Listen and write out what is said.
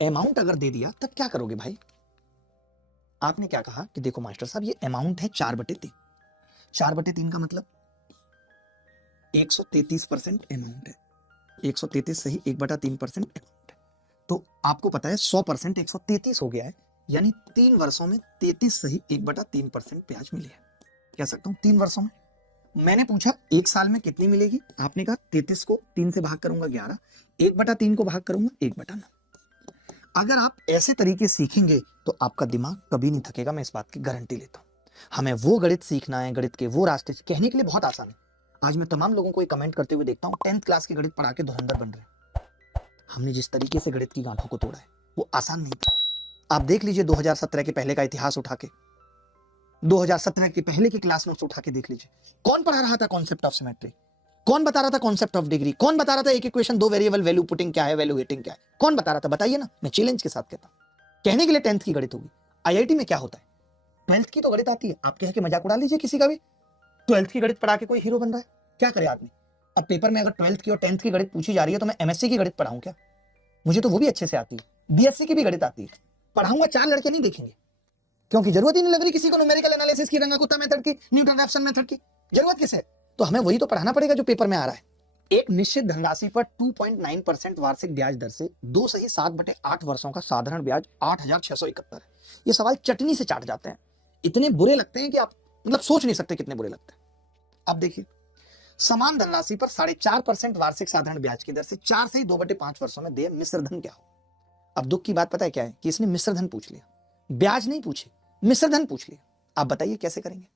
Amount अगर दे दिया तब क्या करोगे भाई? आपने क्या कहा कि देखो मास्टर साहब ये अमाउंट है 4/3। 4/3 का मतलब 133% अमाउंट है। 133 सही 1/3% अमाउंट है। तो आपको पता है 100% 133 हो गया है, यानी 3 वर्षों में 33 सही 1/3% ब्याज मिली है। कह सकता हूं 3 वर्षों में। मैंने पूछा 1 साल में कितनी मिलेगी? आपने कहा 33 को 3 से भाग करूंगा 11, 1/3 को भाग करूंगा 1/9। अगर आप ऐसे तरीके सीखेंगे तो आपका दिमाग कभी नहीं थकेगा, मैं इस बात की गारंटी लेता हूं। हमें वो गणित सीखना है, गणित के वो रास्ते कहने के लिए बहुत आसान है। आज मैं तमाम लोगों को ये कमेंट करते हुए देखता हूं 10th क्लास के गणित पढ़ा के धुरंधर बन रहे हैं। हमने जिस तरीके से गणित की गांठों को तोड़ा है वो आसान नहीं था। आप देख लीजिए 2017 के पहले का इतिहास उठा के, 2017 के पहले की क्लास नोट्स उठा के देख लीजिए, कौन पढ़ा रहा था कॉन्सेप्ट ऑफ सिमेट्री, कौन बता रहा था कॉन्सेप्ट ऑफ डिग्री, कौन बता रहा था एक इक्वेशन 2 वेरिएबल वैल्यू पुटिंग क्या है, वैल्यू हिटिंग क्या है, कौन बता रहा था? बताइए ना, मैं चैलेंज के साथ कहता हूं। कहने के लिए 10th की गणित होगी, आईआईटी में क्या होता है? 12th की तो गणित आती है, आप कह के मजाक उड़ा लीजिए किसी का भी। 12th की गणित पढ़ा के कोई हीरो बन रहा है, क्या करे आदमी? अब पेपर में अगर 12th की और 10th की गणित पूछी जा रही है तो मैं एमएससी की गणित पढ़ाऊं क्या? मुझे तो वो भी अच्छे से आती है, बीएससी की भी गणित आती है, पढ़ाऊंगा 4 लड़के नहीं देखेंगे, क्योंकि जरूरत ही नहीं लग रही किसी को न्यूमेरिकल एनालिसिस की, रंगाकुत्ता मेथड की, न्यूटन रैप्सन मेथड की, जरूरत किसे है? तो हमें वही तो पढ़ाना पड़ेगा जो पेपर में आ रहा है। एक निश्चित धनराशि पर 2.9% वार्षिक ब्याज दर से 2 सही 7/8 वर्षों का साधारण ब्याज 8,671 है। ये सवाल चटनी से चाट जाते हैं, इतने बुरे लगते हैं कि आप मतलब सोच नहीं सकते कितने बुरे लगते हैं। अब देखिए, समान धनराशि पर 4.5% वार्षिक साधारण ब्याज की दर से 4 सही 2/5 वर्षों में देय मिश्र धन क्या हो? अब दुख की बात पता है क्या है कि इसने मिश्र धन पूछ लिया, ब्याज नहीं पूछी, मिश्र धन पूछ लिया। आप बताइए कैसे करेंगे?